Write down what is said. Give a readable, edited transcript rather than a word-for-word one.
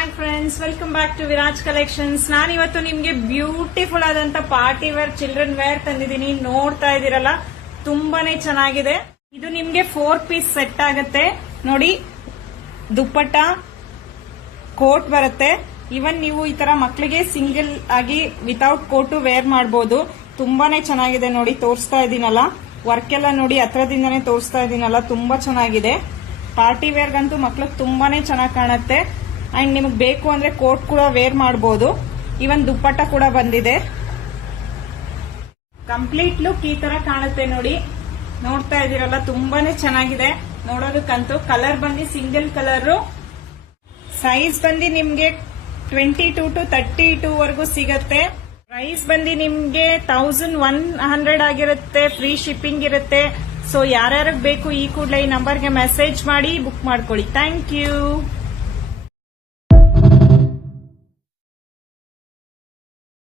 Hi friends, welcome back to Viraj collections. ನಾನು ಇವತ್ತು ನಿಮ್ಗೆ ಬ್ಯೂಟಿಫುಲ್ ಆದಂತ ಪಾರ್ಟಿ ವೇರ್, ಚಿಲ್ಡ್ರನ್ ವೇರ್ ತಂದಿದ್ದೀನಿ. ನೋಡ್ತಾ ಇದೀರಲ್ಲ, ತುಂಬಾನೇ ಚೆನ್ನಾಗಿದೆ. ಇದು ನಿಮ್ಗೆ 4 ಪೀಸ್ ಸೆಟ್ ಆಗುತ್ತೆ ನೋಡಿ. ದುಪ್ಪಟ್ಟ, ಕೋಟ್ ಬರುತ್ತೆ. ಇವನ್ ನೀವು ಈ ತರ ಮಕ್ಕಳಿಗೆ ಸಿಂಗಲ್ ಆಗಿ ವಿತೌಟ್ ಕೋಟು ವೇರ್ ಮಾಡಬಹುದು. ತುಂಬಾನೇ ಚೆನ್ನಾಗಿದೆ ನೋಡಿ. ತೋರಿಸ್ತಾ ಇದೀನಲ್ಲ, ವರ್ಕ್ ಎಲ್ಲ ನೋಡಿ, ಹತ್ರದಿಂದಾನೇ ತೋರಿಸ್ತಾ ಇದೀನಲ್ಲ, ತುಂಬಾ ಚೆನ್ನಾಗಿದೆ. ಪಾರ್ಟಿ ವೇರ್ಗಂತೂ ಮಕ್ಳಿಗೆ ತುಂಬಾನೇ ಚೆನ್ನಾಗಿ ಕಾಣುತ್ತೆ. ಅಂಡ್ ನಿಮಗೆ ಬೇಕು ಅಂದ್ರೆ ಕೋಟ್ ಕೂಡ ವೇರ್ ಮಾಡಬಹುದು. ಇವನ್ ದುಪ್ಪಟ್ಟ ಕೂಡ ಬಂದಿದೆ. ಕಂಪ್ಲೀಟ್ ಲುಕ್ ಈ ತರ ಕಾಣುತ್ತೆ ನೋಡಿ. ನೋಡ್ತಾ ಇದೀರಲ್ಲ, ತುಂಬಾನೇ ಚೆನ್ನಾಗಿದೆ ನೋಡೋದಕ್ಕಂತೂ. ಕಲರ್ ಬಂದು ಸಿಂಗಲ್ ಕಲರ್. ಸೈಜ್ ಬಂದು ನಿಮ್ಗೆ 22 to 32 ವರೆಗೂ ಸಿಗತ್ತೆ. ಪ್ರೈಸ್ ಬಂದು ನಿಮ್ಗೆ 1100 ಆಗಿರುತ್ತೆ. ಫ್ರೀ ಶಿಪ್ಪಿಂಗ್ ಇರುತ್ತೆ. ಸೊ ಯಾರ್ಯಾರಿಗೆ ಬೇಕು ಈ ಕೂಡಲೇ ಈ ನಂಬರ್ಗೆ ಮೆಸೇಜ್ ಮಾಡಿ ಬುಕ್ ಮಾಡ್ಕೊಳ್ಳಿ. Thank you.